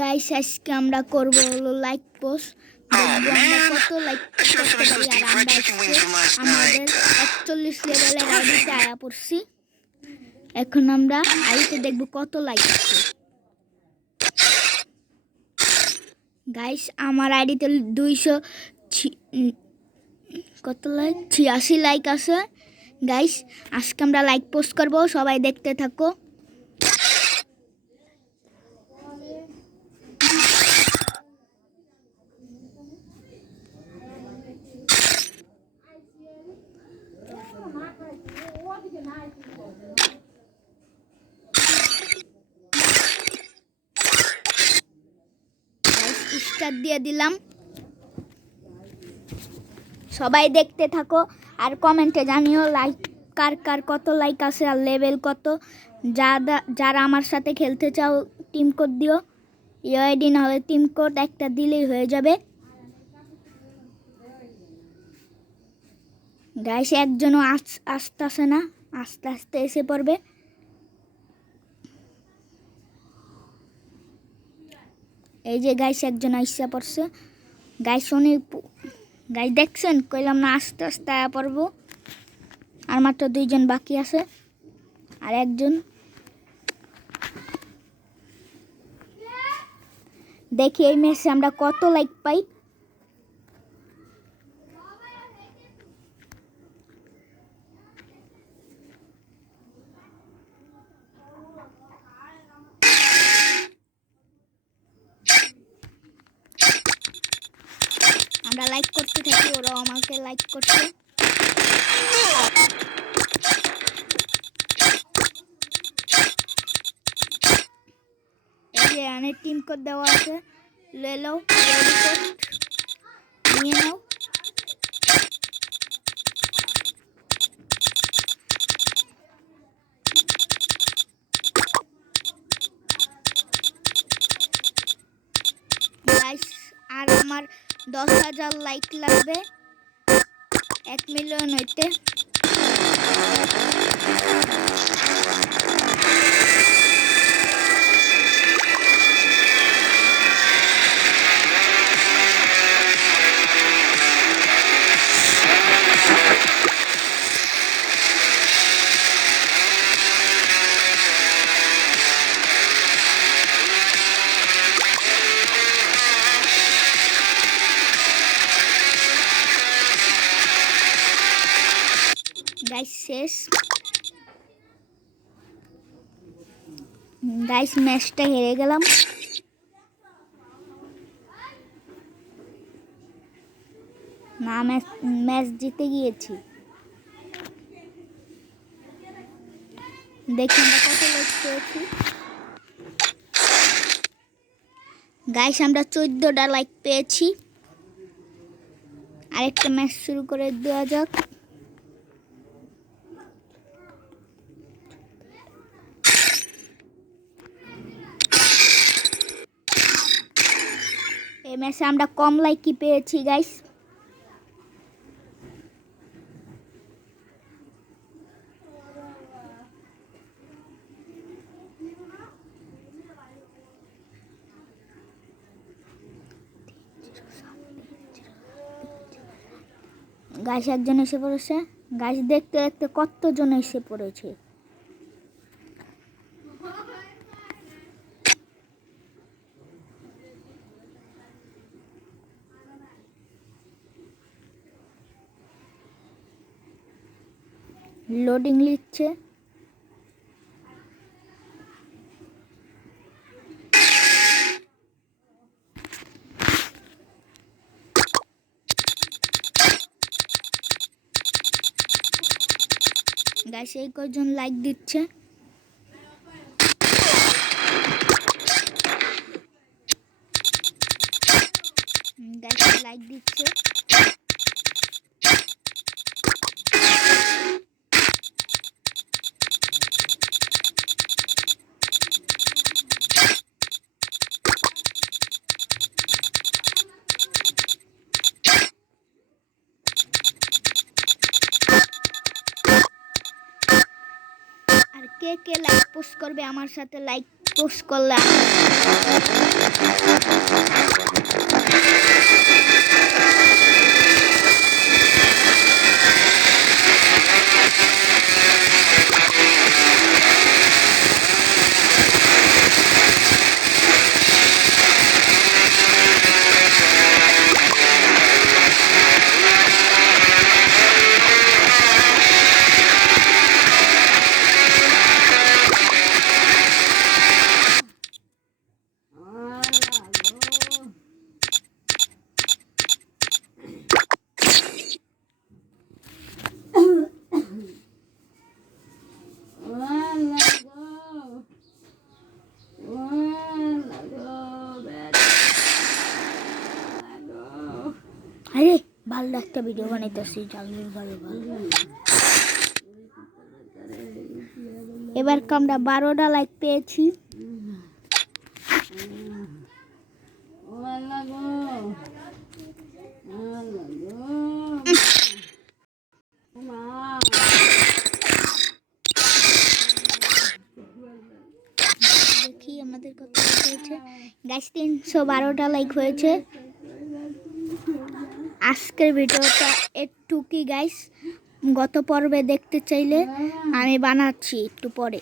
গাইস আজকে আমরা করব হলো লাইক পোস্ট দেখব আমরা কত লাইক করতে পারি। আর আমাদের 41 লেভেলের আইডিতে আয়া পড়ছি। এখন আমরা আইডিতে দেখব কত লাইক আছে। গাইস আমার আইডিতে 200 কত লাইক 86 লাইক আছে। গাইস আজকে আমরা লাইক পোস্ট করব, সবাই দেখতে থাকো। স্টার দিয়ে দিলাম, সবাই দেখতে থাকো আর কমেন্টে জানিও লাইক কার কত লাইক আছে আর লেভেল কত। যারা আমার সাথে খেলতে চাও টিম কোড দিও, ইউআইডি না হলে টিম কোড একটা দিলেই হয়ে যাবে। গাইস একজনও আসতেছে না, আস্তে আস্তে এসে পড়বে। এই যে গাইস একজন আইসা পড়ছে। গাইস অনেক গাইস দেখছেন, কইলাম না আস্তে আস্তে আয়া পড়বো। আর মাত্র 2 জন বাকি আছে, আর একজন। দেখি এই ম্যাচে আমরা কত লাইক পাই। আমরা লাইক করতে থাকি, ওরাও আমাকে লাইক করছে। এই যে এখানে টিম কোড দেওয়া আছে, লে নাও নিয়ে নাও। গাইস আর আমার 10,000 লাইক লাগবে 1 মিলিয়ন হইতে। গাইস শেষ। গাইস ম্যাচটা হেরে গেলাম। না ম্যাচ জিতে গিয়েছি। দেখি আমরা কত লাইক পেয়েছি। গাইস আমরা 14টা লাইক পেয়েছি। আরেকটা ম্যাচ শুরু করে দেওয়া যাক। এই ম্যাচে আমরা কম লাইকই পেয়েছি গাইস। গাইস একজন এসে পড়েছে। গাইস দেখতে দেখতে কতজন এসে পড়েছে। লোডিং নিচ্ছে। গাইস এই কয়জন লাইক দিচ্ছে। গাইস লাইক দিচ্ছে। কে কে লাইক পোস্ট করবে আমার সাথে, লাইক পোস্ট করলে আরে ভালো একটা ভিডিও বানাইতেছি জাগলির ভালো ভালো। এবার আমরা 12টা লাইক পেয়েছি। দেখি আমাদের কত হয়েছে গাইস, 312টা লাইক হয়েছে। আজকের ভিডিওটা একটু কি গাইস, গত পর্বে দেখতে চাইলে আমি বানাচ্ছি একটু পরে।